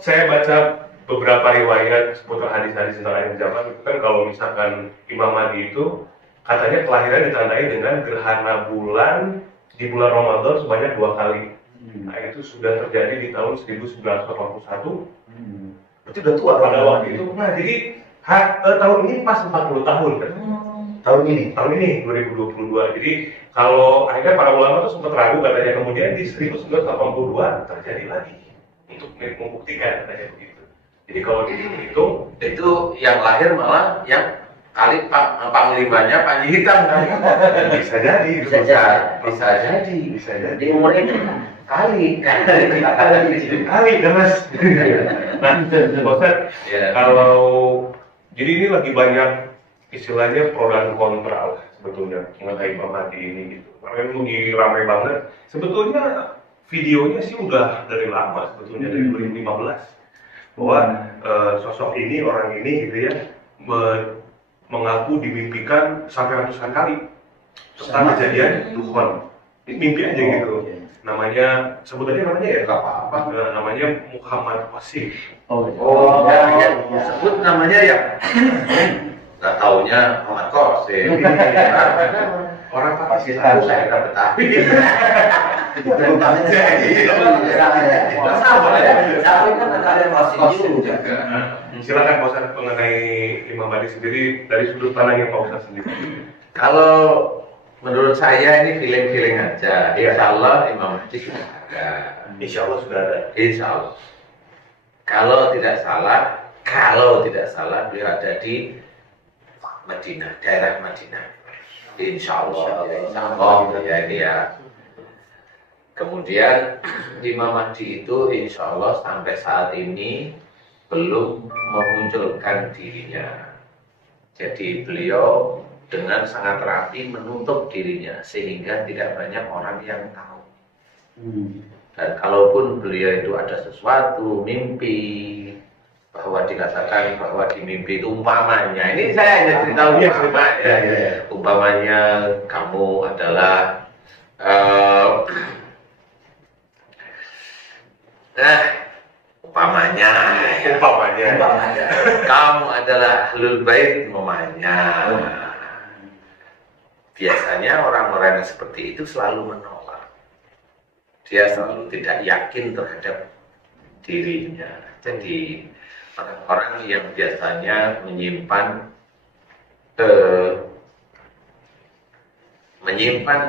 saya baca beberapa riwayat seputar hadis-hadis tentang akhir zaman itu kan kalau misalkan Imam Mahdi itu katanya kelahiran ditandai dengan gerhana bulan di bulan Ramadan sebanyak 2 kali. Nah itu sudah terjadi di tahun 1981. Berarti udah tua pada waktu itu. Nah jadi tahun ini pas 40 tahun kan? Tahun ini 2022. Jadi kalau akhirnya para ulama tuh sempat ragu katanya, kemudian di 1982 terjadi lagi untuk membuktikan katanya begitu. Jadi kalau dihitung itu yang lahir malah yang kali panglimanya Panji Hitam kan? bisa jadi. Di umurnya kali mas. Nah, Bosan, kalau jadi ini lagi banyak istilahnya pro dan kontra lah sebetulnya mengenai Imam Mahdi ini gitu. Karena ini lagi ramai banget. Sebetulnya videonya sih udah dari lama sebetulnya dari 2015 bahwa sosok ini, orang ini gitu ya mengaku dimimpikan sampai ratusan kali tentang kejadian Dukhon. Ini mimpi aja gitu. Namanya sebutannya ya apa? Namanya Muhammad Qasim. Sebut namanya ya. Nggak taunya Muhammad Qasim. Orang pasti tahu saya kan Betawi. Silakan Pak Ustadz mengenai Imam Mahdi sendiri dari sudut pandang yang Pak Ustadz sendiri. Kalau menurut saya ini feeling aja. Insya Allah Imam Mahdi sudah ada. Insya Allah sudah ada. Insya Allah. Kalau tidak salah beliau ada di Madinah, daerah Madinah. Insya Allah. Ya. Kemudian Imam Mahdi itu insya Allah sampai saat ini belum memunculkan dirinya. Jadi beliau dengan sangat rapi menutup dirinya sehingga tidak banyak orang yang tahu. Dan kalaupun beliau itu ada sesuatu, mimpi, bahwa dikatakan bahwa di mimpi itu umpamanya, ini saya hanya cerita umpamanya kamu adalah umpamanya kamu adalah ahlul bait umpamanya. Biasanya orang-orang yang seperti itu selalu menolak. Dia selalu tidak yakin terhadap dirinya. Jadi orang-orang yang biasanya menyimpan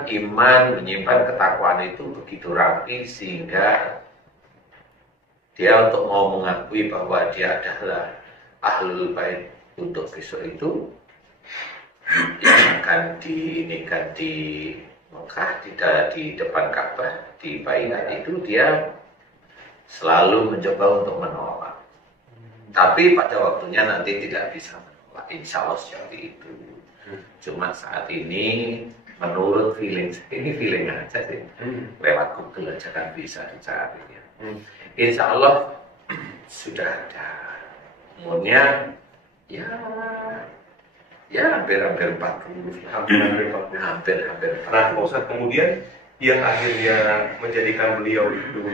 iman, menyimpan ketakwaan itu begitu rapi sehingga dia untuk mau mengakui bahwa dia adalah ahlul bait untuk besok itu yang akan diinikan di Mekah di depan Ka'bah di Baiat itu dia selalu mencoba untuk menolak. Tapi pada waktunya nanti tidak bisa menolak, insya Allah seperti itu. Cuma saat ini menurut feeling aja sih, lewat Google aja kan bisa dicari ya. Insya Allah sudah ada umurnya ya hampir 40. Nah, Pak Ustadz, kemudian yang akhirnya menjadikan beliau itu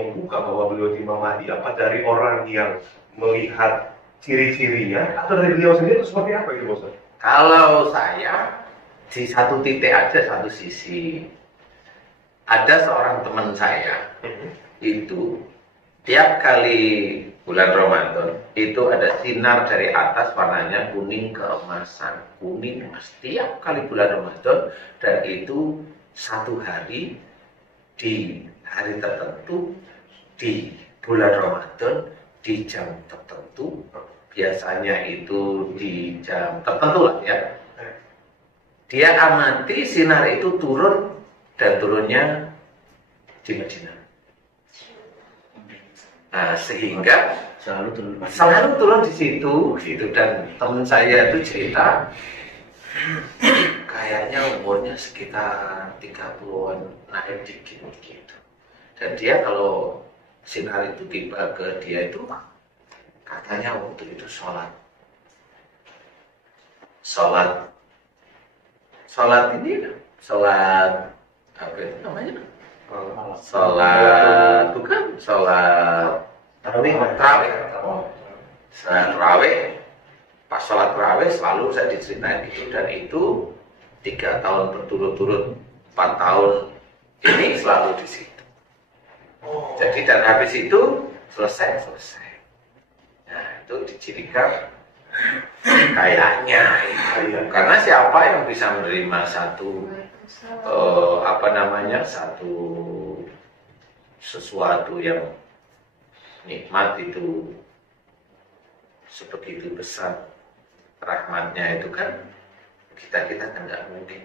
membuka bahwa beliau Imam Mahdi, apa dari orang yang melihat ciri-cirinya atau dari beliau sendiri itu seperti apa itu, Pak Ustadz? Kalau saya di satu titik aja, satu sisi, ada seorang teman saya itu tiap kali bulan Ramadan itu ada sinar dari atas warnanya kuning keemasan, kuning setiap kali bulan Ramadan, dan itu satu hari di hari tertentu di bulan Ramadan di jam tertentu, biasanya itu di jam tertentu lah ya. Dia amati sinar itu turun dan turunnya di Madinah. Nah, sehingga selalu turun di situ gitu. Dan teman saya itu cerita kayaknya umurnya sekitar 30-an naik dikit gitu. Dan dia kalau sinar itu tiba ke dia itu katanya waktu itu sholat ini sholat apa itu namanya? Sholat bukan sholat Tarawih. Terawih. Setelah terawih, pas sholat terawih selalu saya diceritain gitu, dan itu 3 tahun berturut-turut, 4 tahun ini selalu di situ. Jadi dan habis itu selesai. Nah itu dicirikan kayaknya itu. Karena siapa yang bisa menerima satu satu sesuatu yang nikmat itu sebegitu besar rahmatnya itu kan kita kan nggak mungkin.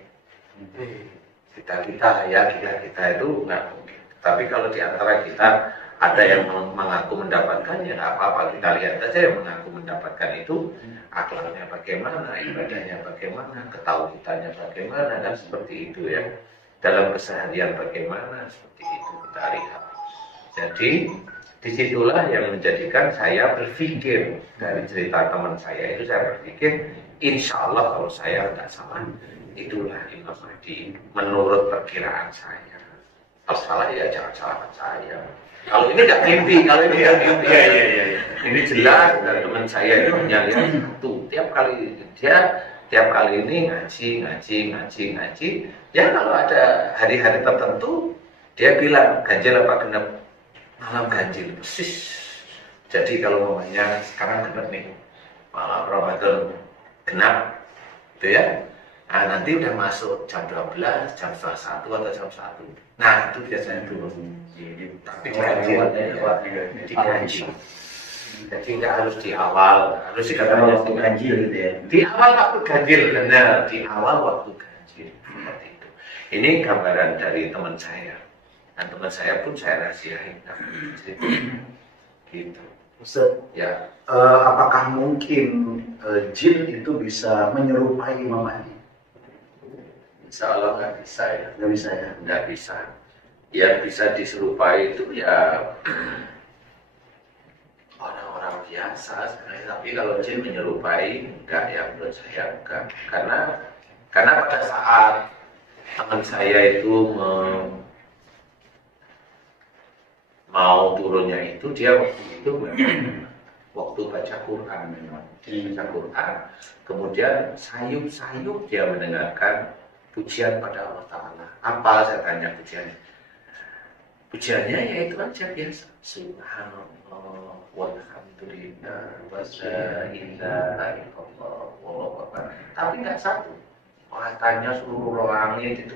Kita itu nggak mungkin. Tapi kalau di antara kita ada yang mengaku mendapatkan, ya nggak apa-apa, kita lihat aja yang mengaku mendapatkan itu akhlaknya bagaimana, ibadahnya bagaimana, ketauhidannya bagaimana, dan seperti itu ya. Dalam keseharian bagaimana, seperti itu kita lihat. Jadi disitulah yang menjadikan saya berpikir, dari cerita teman saya itu saya berpikir, insya Allah kalau saya tidak salah, itulah Imam Mahdi menurut perkiraan saya. Kalau salah ya jangan salahkan saya. Kalau ini nggak mimpi, Ini jelas, dan teman saya itu hanya lihat satu. Tiap kali ini ngaji. Ya kalau ada hari-hari tertentu, dia bilang ganjil apa genap, malam ganjil persis. Jadi kalau namanya sekarang genap nih, malam Ramadan genap, gitu ya. Nah, nanti udah masuk jam 12, jam 1 atau jam 1. Nah, itu biasanya turun. Tapi diganjil. Jadi nggak harus di awal, harus dikatakan waktu ganjil gitu ya. Di awal waktu ganjil, benar. Di awal waktu ganjil. Seperti itu. Ini gambaran dari teman saya. Dan teman saya pun saya rahasiain. Gitu. Ustaz, Ya. Apakah mungkin jin itu bisa menyerupai Imam Mahdi? Insya Allah nggak bisa ya. Nggak bisa ya? Nggak bisa. Yang bisa diserupai itu ya orang-orang biasa sebenarnya. Tapi kalau jin menyerupai, enggak ya, menurut saya enggak. Karena pada saat teman saya itu mau turunnya itu, dia waktu itu waktu baca Quran memang. Baca Quran, kemudian sayup-sayup dia mendengarkan pujian pada Allah Ta'ala. Apa saya tanya pujiannya? Pujiannya ya itu aja biasa. Subhanallah walhamdulillah wa la ilaha illallah wallahu akbar. Tapi nggak satu. Matanya seluruh langit itu.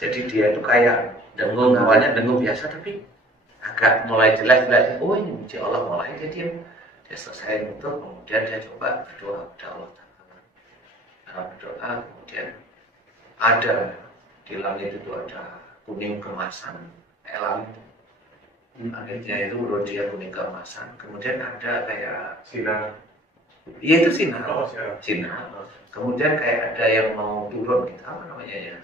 Jadi dia itu kayak dengung, awalnya dengung biasa, tapi agak mulai jelas. Oh ini puji Allah, mulai dia selesai itu, kemudian dia coba berdoa kepada Allah Ta'ala. Berdoa, kemudian ada di langit itu ada kuning kemasan, langit. Akhirnya itu menurut dia kuning kemasan. Kemudian ada kayak sinar. Iya itu sinar. Sinar. Kemudian kayak ada yang mau turun gitu, apa namanya ya?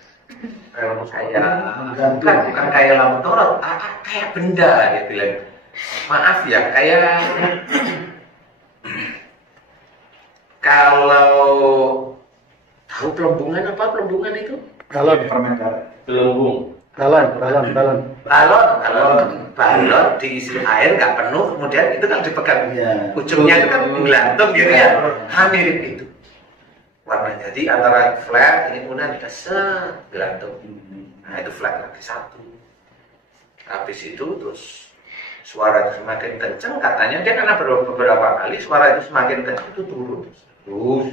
Bukan kayak lampu sorot, kayak benda dia bilang. Maaf ya, kayak kalau tahu pelembungan apa pelembungan itu? Galon, permen karet. Gelembung. Galon. Balon diisi air nggak penuh, kemudian itu kan dipegang. Ya. Ujungnya itu kan gelantung gitu ya. Mirip itu. Warnanya jadi antara flat ini kemudian dikasih gelantung. Nah itu flat lagi satu. Habis itu terus suara itu semakin kencang, katanya dia karena beberapa kali suara itu semakin kencang itu turun terus.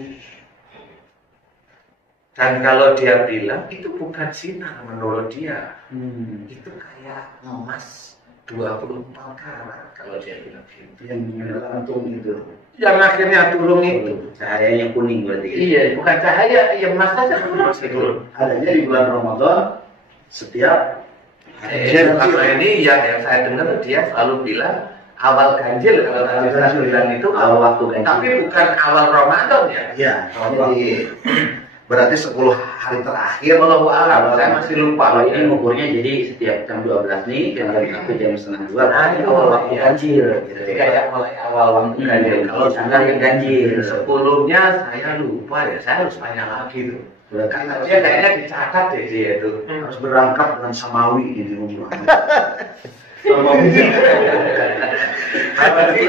Dan kalau dia bilang itu bukan sinar menurut dia, itu kayak emas 24 karat kalau dia bilang gitu. Yang gantung itu. Yang akhirnya turun itu. Cahayanya kuning berarti. Iya, bukan cahaya, ya emas saja turun. Adanya di bulan Ramadan setiap Kalau ini yang saya dengar dia selalu bilang awal ganjil, kalau tadi saya bilang itu Awal waktu ganjil. Tapi bukan awal Ramadan ya. ya. Jadi berarti 10 hari terakhir. Kalau alam saya masih lupa. Kalau ini ngukurnya jadi setiap jam 12 nih, jam 1 jam setengah 2. Nah, itu awal waktu iya. ganjil. Gitu. Jadi kayak mulai awal waktu ganjil. Kalau sudah yang ganjil. Sebelumnya saya lupa ya, saya harus tanya lagi tuh. Berarti Karena dia kayaknya dicatat deh dia itu. harus berangkat dengan samawi di rumah. Sama musik. Apa sih?